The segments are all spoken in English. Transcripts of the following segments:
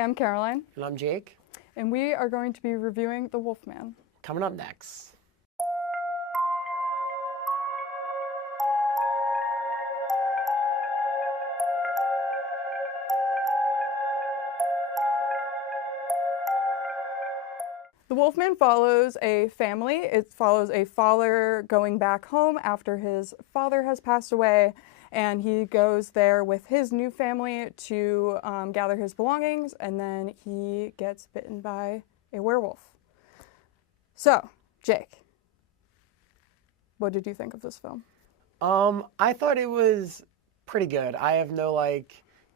Hi, I'm Caroline, And I'm Jake. and we are going to be reviewing The Wolfman. Coming up next. The Wolfman follows a family. It follows a father going back home after his father has passed away, and he goes there with his new family to gather his belongings, and then he gets bitten by a werewolf. So, Jake, what did you think of this film? I thought it was pretty good. I have no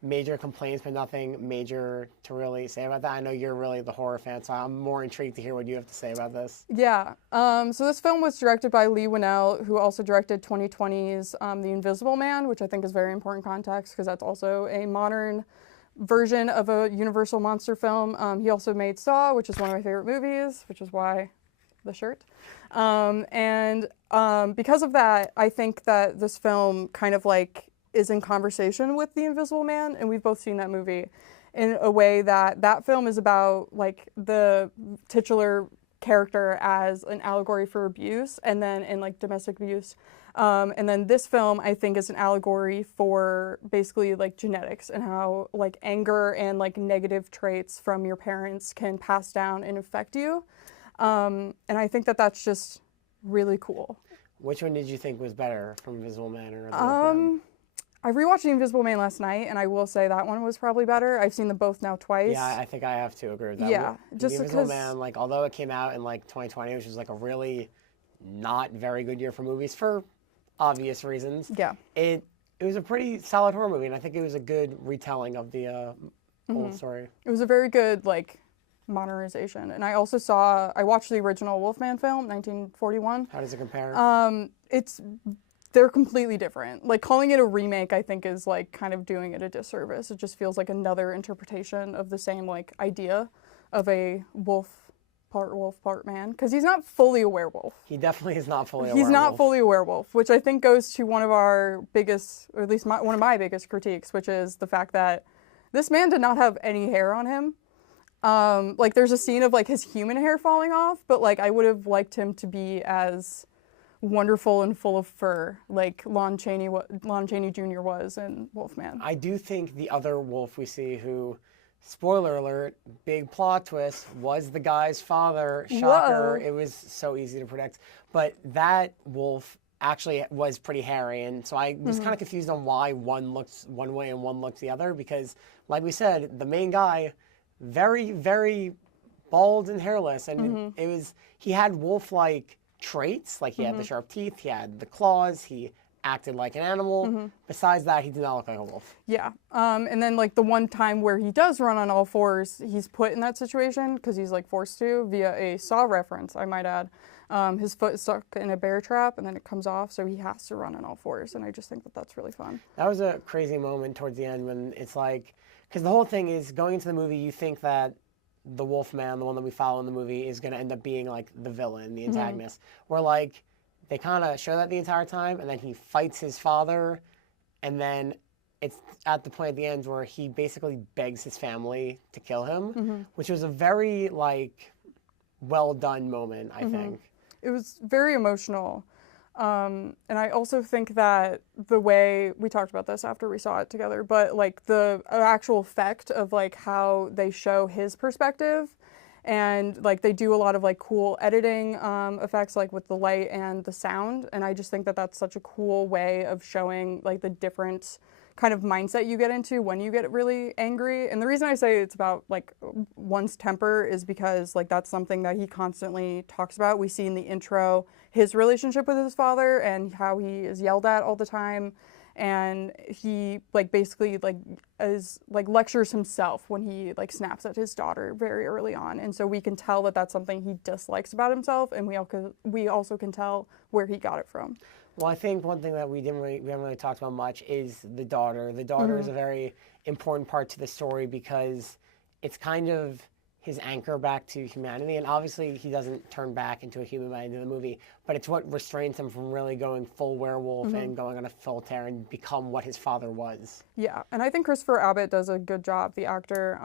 major complaints, but nothing major to really say about that. I know you're really the horror fan, so I'm more intrigued to hear what you have to say about this. Yeah. So this film was directed by Leigh Whannell, who also directed 2020's The Invisible Man, which I think is very important context because that's also a modern version of a Universal monster film. He also made Saw, which is one of my favorite movies, which is why the shirt. Because of that, I think that this film kind of is in conversation with The Invisible Man, and we've both seen that movie in a way that film is about the titular character as an allegory for abuse, and then in domestic abuse. And then this film, I think, is an allegory for basically genetics and how anger and negative traits from your parents can pass down and affect you. And I think that that's just really cool. Which one did you think was better, from Invisible Man or The Wolfman? I rewatched The Invisible Man last night, and I will say that one was probably better. I've seen them both now twice. Yeah, I think I have to agree with that. Yeah, just The Invisible Man, although it came out in 2020, which was a really not very good year for movies for obvious reasons. Yeah. It was a pretty solid horror movie, and I think it was a good retelling of the old story. It was a very good modernization. And I watched the original Wolfman film, 1941. How does it compare? They're completely different. Calling it a remake, I think, is kind of doing it a disservice. It just feels like another interpretation of the same idea of a wolf, part man. Because he's not fully a werewolf. He definitely is not fully a He's werewolf. not fully a werewolf, which I think goes to one of our biggest, or at least one of my biggest critiques, which is the fact that this man did not have any hair on him. There's a scene of his human hair falling off, but I would have liked him to be as wonderful and full of fur, like Lon Chaney Jr. was in Wolfman. I do think the other wolf we see, who, spoiler alert, big plot twist, was the guy's father. Shocker. Whoa. It was so easy to predict. But that wolf actually was pretty hairy, and so I was kind of confused on why one looks one way and one looks the other, because, like we said, the main guy, very, very bald and hairless, and he had wolf-like traits, he had the sharp teeth, he had the claws, he acted like an animal. Besides that, he did not look like a wolf. Yeah. And then the one time where he does run on all fours, he's put in that situation because he's forced to via a Saw reference, I might add. His foot is stuck in a bear trap and then it comes off, so he has to run on all fours, and I just think that that's really fun. That was a crazy moment towards the end when it's because the whole thing is, going into the movie, you think that the Wolfman, the one that we follow in the movie, is going to end up being the villain, the antagonist. Where they kind of show that the entire time, and then he fights his father, and then it's at the point at the end where he basically begs his family to kill him, which was a very well done moment, I think. It was very emotional. And I also think that the way we talked about this after we saw it together, but the actual effect of how they show his perspective, and they do a lot of cool editing effects with the light and the sound, and I just think that that's such a cool way of showing the different kind of mindset you get into when you get really angry. And the reason I say it's about one's temper is because that's something that he constantly talks about. We see in the intro his relationship with his father and how he is yelled at all the time, and he basically is lectures himself when he snaps at his daughter very early on, and so we can tell that that's something he dislikes about himself, and we also can tell where he got it from. Well, I think one thing that we haven't really talked about much is the daughter. The daughter is a very important part to the story because it's kind of his anchor back to humanity. And obviously, he doesn't turn back into a human by the end of the movie, but it's what restrains him from really going full werewolf and going on a full tear and become what his father was. Yeah, and I think Christopher Abbott does a good job, the actor,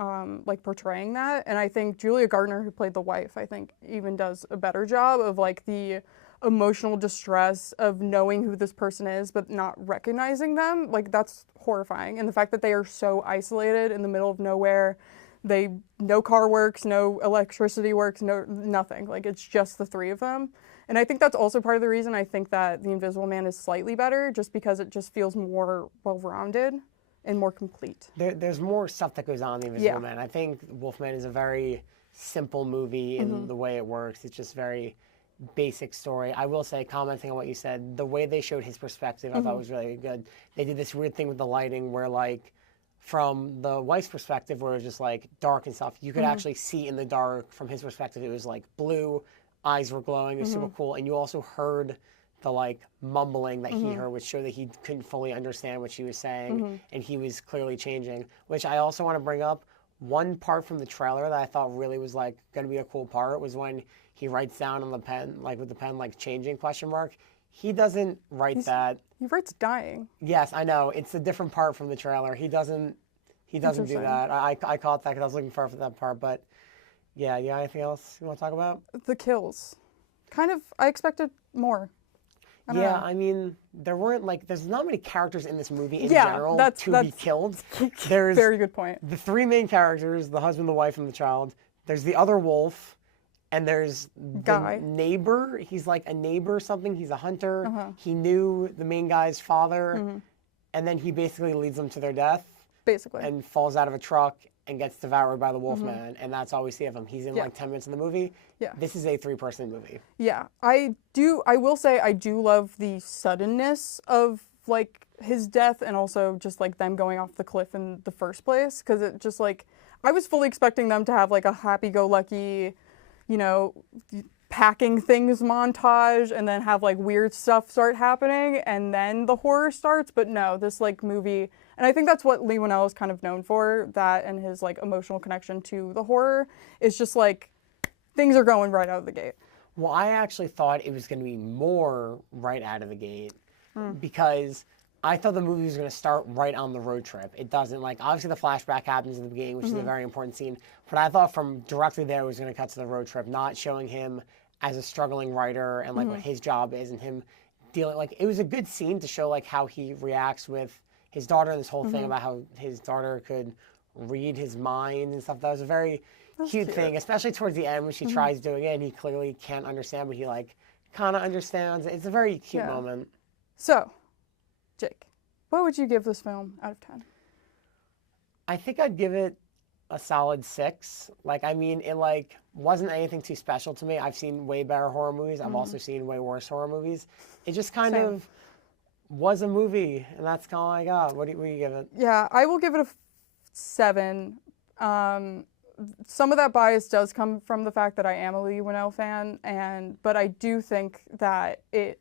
like portraying that. And I think Julia Gardner, who played the wife, I think even does a better job of like the emotional distress of knowing who this person is but not recognizing them. Like that's horrifying. And the fact that they are so isolated in the middle of nowhere. No car works, no electricity works, no nothing. Like it's just the three of them. And I think that's also part of the reason I think that The Invisible Man is slightly better, just because it just feels more well-rounded and more complete. There's more stuff that goes on in The Invisible Man. I think Wolfman is a very simple movie in the way it works. It's just very basic story. I will say, commenting on what you said, the way they showed his perspective I thought was really good. They did this weird thing with the lighting where like from the wife's perspective where it was just like dark and stuff, you could actually see in the dark from his perspective. It was like blue, eyes were glowing, it was super cool. And you also heard the like mumbling that he heard, which showed that he couldn't fully understand what she was saying and he was clearly changing, which I also want to bring up. One part from the trailer that I thought really was like going to be a cool part was when he writes down on the pen, like with the pen, like changing question mark. He doesn't write that. He writes dying. Yes, I know. It's a different part from the trailer. He doesn't do that. I caught that because I was looking for that part. But yeah, anything else you want to talk about? The kills. Kind of, I expected more. I don't know. I mean, there's not many characters in this movie in Yeah, general that's be killed. There's very good point. the three main characters, the husband, the wife, and the child. There's the other wolf, and there's the Guy. neighbor. He's like a neighbor or something. He's a hunter. He knew the main guy's father, and then he basically leads them to their death Basically. and falls out of a truck and gets devoured by the wolfman, and that's all we see of him. He's in like 10 minutes of the movie. Yeah. This is a three-person movie. Yeah, I will say I do love the suddenness of like his death and also just like them going off the cliff in the first place, because it just like I was fully expecting them to have like a happy-go-lucky, you know, packing things montage and then have like weird stuff start happening and then the horror starts, but no, this like movie, and I think that's what Leigh Whannell is kind of known for, that and his like emotional connection to the horror is just like things are going right out of the gate. Well, I actually thought it was going to be more right out of the gate because I thought the movie was going to start right on the road trip. It doesn't. Like, obviously the flashback happens in the beginning, which is a very important scene, but I thought from directly there it was going to cut to the road trip, not showing him as a struggling writer and like what his job is and him dealing, like it was a good scene to show like how he reacts with his daughter and this whole thing about how his daughter could read his mind and stuff. That was a very cute thing, especially towards the end when she tries doing it and he clearly can't understand, but he like kind of understands. It's a very cute moment. So, Jake, what would you give this film out of 10? I think I'd give it a solid 6. Like, I mean, it like wasn't anything too special to me. I've seen way better horror movies. I've also seen way worse horror movies. It just kind of was a movie, and that's kind of all I got. What do you give it? Yeah, I will give it a 7. Some of that bias does come from the fact that I am a Leigh Whannell fan, but I do think that it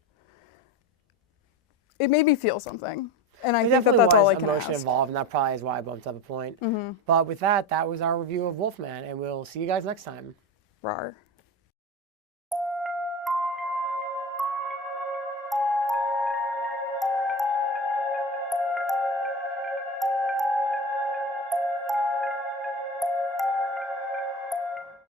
made me feel something. And I think that that's all I can emotion ask. involved, and that probably is why I bumped up a point. But with that, that was our review of Wolfman, and we'll see you guys next time. Rawr.